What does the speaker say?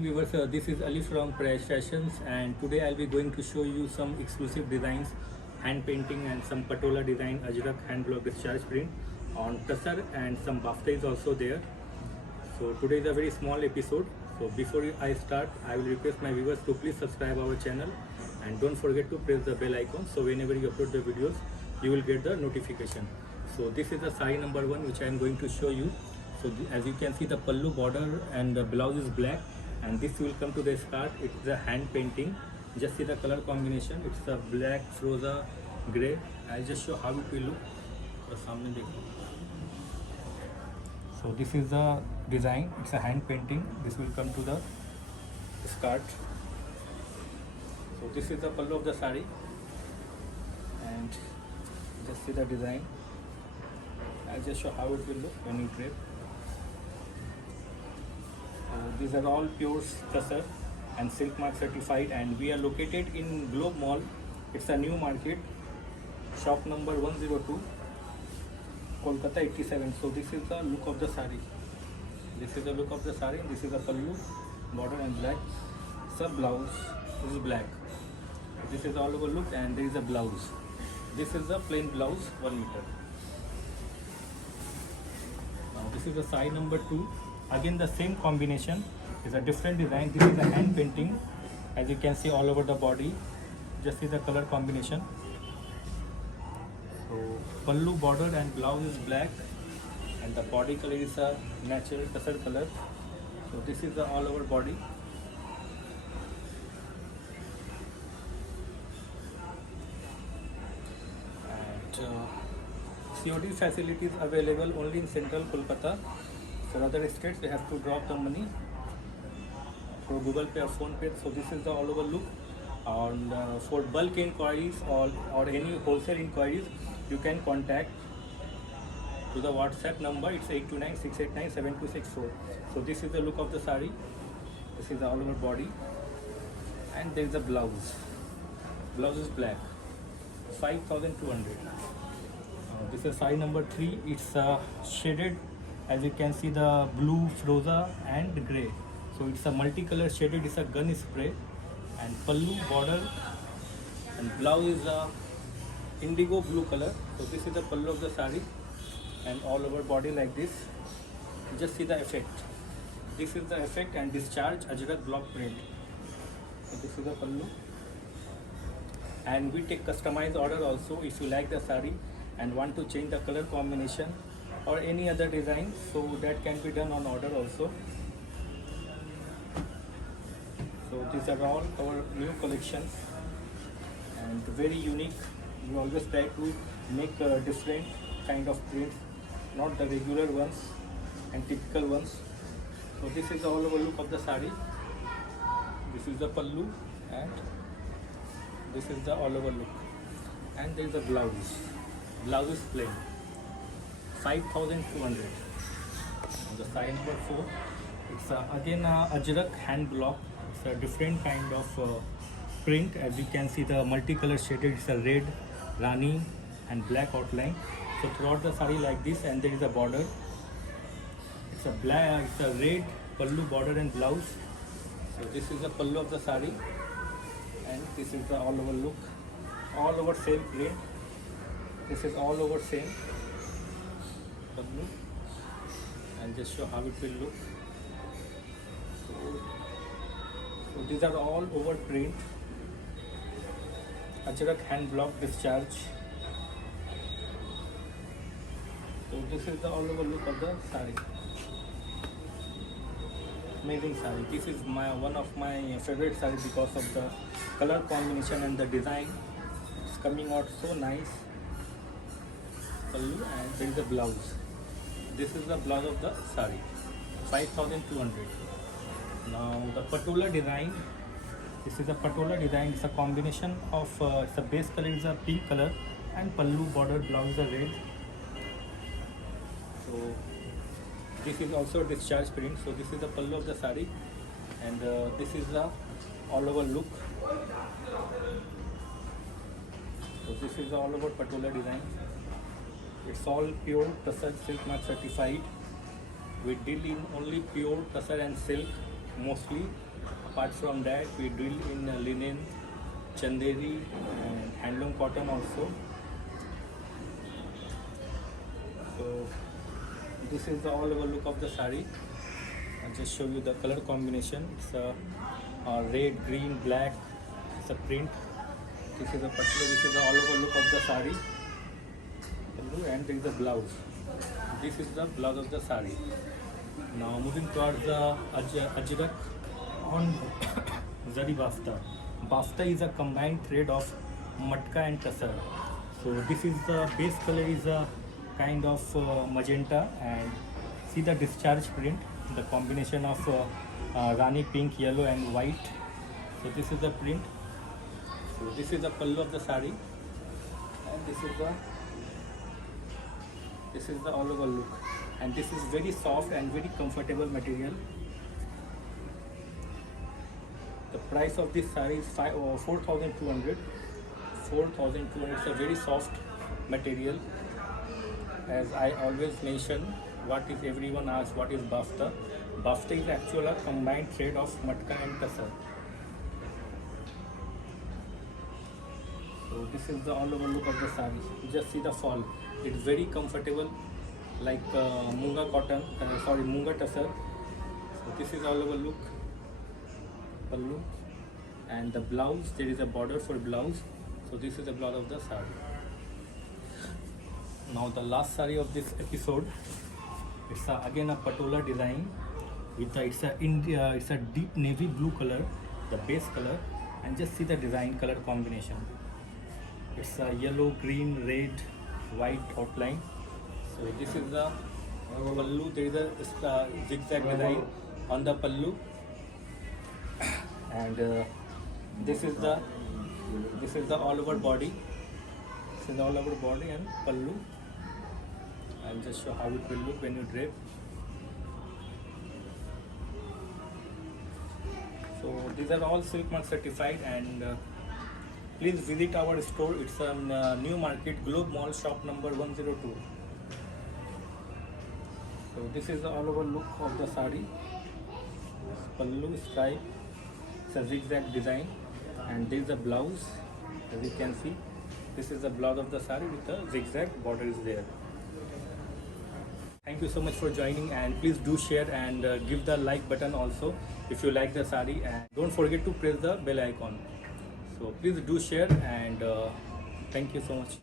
Viewers, this is Ali from Prash Fashions, and today I'll be going to show you some exclusive designs, hand painting and some patola design, ajrak hand block discharge print on tussar, and some bafta is also there. So today is a very small episode. So before I start, I will request my viewers to please subscribe our channel and don't forget to press the bell icon, so whenever you upload the videos you will get the notification. So this is the sari number 1 which I am going to show you. So as you can see, the pallu border and the blouse is black, and this will come to the skirt. It's a hand painting. Just see the color combination. It's a black, froza, grey. I'll just show how it will look. So this is the design. It's a hand painting. This will come to the skirt. So this is the pallu of the sari, and just see the design. I'll just show how it will look when you drape. These are all pure tussar and silk mark certified, and we are located in Globe Mall. It's a new market, shop number 102, Kolkata 87. So this is the look of the sari. This is the look of the sari. This is the pallu, border and black. Sub blouse is black. This is all over look, and there is a blouse. This is the plain blouse, 1 meter. Now this is the side number 2. Again the same combination, is a different design. This is a hand painting, as you can see all over the body. Just see the color combination. So pallu, border and blouse is black, and the body color is a natural tussar color. So this is the all over body. And COD facilities available only in central Kolkata. For other states, they have to drop the money for Google Pay or Phone Pay. So this is the all over look. And for bulk inquiries or any wholesale inquiries, you can contact to the WhatsApp number. It's 829-689-7264. So this is the look of the sari. This is the all over body, and there is a blouse. Blouse is black, 5,200. This is sari number 3. It's shaded. As you can see, the blue, froza and grey. So it's a multicolor shaded. It's a gun spray, and pallu, border and blouse is a indigo blue color. So this is the pallu of the sari, and all over body like this. Just see the effect. This is the effect and discharge ajrak block print. So this is the pallu, and we take customized order also. If you like the sari and want to change the color combination or any other design, so that can be done on order also. So these are all our new collections and very unique. We always try to make different kind of prints, not the regular ones and typical ones. So this is the all over look of the sari. This is the pallu, and this is the all over look, and there is a blouse. Blouse is plain, 5,200. On the side number 4, it's again ajrak hand block. It's a different kind of print. As you can see, the multicolor shaded. It's a red, rani and black outline. So throughout the sari like this, and there is a border. It's a black, it's a red pallu, border and blouse. So this is the pallu of the sari, and this is the all over look, all over same print. This is all over same pallu. I'll just show how it will look. So these are all over print, ajrak hand block discharge. So this is the all over look of the sari. Amazing sari. This is one of my favorite sari because of the color combination and the design. It's coming out so nice. Pallu, and there is the blouse. This is the blouse of the sari, 5,200. Now the patola design. This is a patola design. It's a combination of it's a base color is a pink color, and pallu, border, blouse is a red. So this is also discharge print. So this is the pallu of the sari, and this is the all over look. So this is the all over patola design. It's all pure tussar silk mark certified. We deal in only pure tussar and silk mostly. Apart from that, we deal in linen, chanderi, and handloom cotton also. So this is the all over look of the sari. I'll just show you the color combination. It's a red, green, black. It's a print. This is a particular. This is the all over look of the sari. And there is the blouse. This is the blouse of the sari. Now moving towards the ajrak on zari bafta. Bafta is a combined thread of matka and tassar. So this is the base color is a kind of magenta, and see the discharge print, the combination of rani pink, yellow and white. So this is the print. So this is the pallu of the sari, and this is the all over look, and this is very soft and very comfortable material. The price of this saree is 4,200. 4,200. It's a very soft material. As I always mention, what is everyone asks, what is bafta? Bafta is actually a combined thread of matka and tassar. So this is the all over look of the saree. Just see the fall. It's very comfortable, like munga cotton. Munga tassar. So this is all over look. Pallu, and the blouse, there is a border for blouse. So this is the blouse of the saree. Now the last saree of this episode, it's again a patola design with it's a deep navy blue color, the base color, and just see the design color combination. It's a yellow, green, red, white outline. So this is the pallu. There is a zigzag design on the pallu, and this is the all over body. This is the all over body and pallu. I'll just show how it will look when you drape. So these are all Silk Mark certified, and please visit our store. It's on New Market, Globe Mall, shop number 102. So this is the all over look of the sari. Pallu stripe. It's a zigzag design, and this is the blouse. As you can see, this is the blouse of the sari with the zigzag border is there. Thank you so much for joining, and please do share and give the like button also if you like the sari, and don't forget to press the bell icon. So please do share, and thank you so much.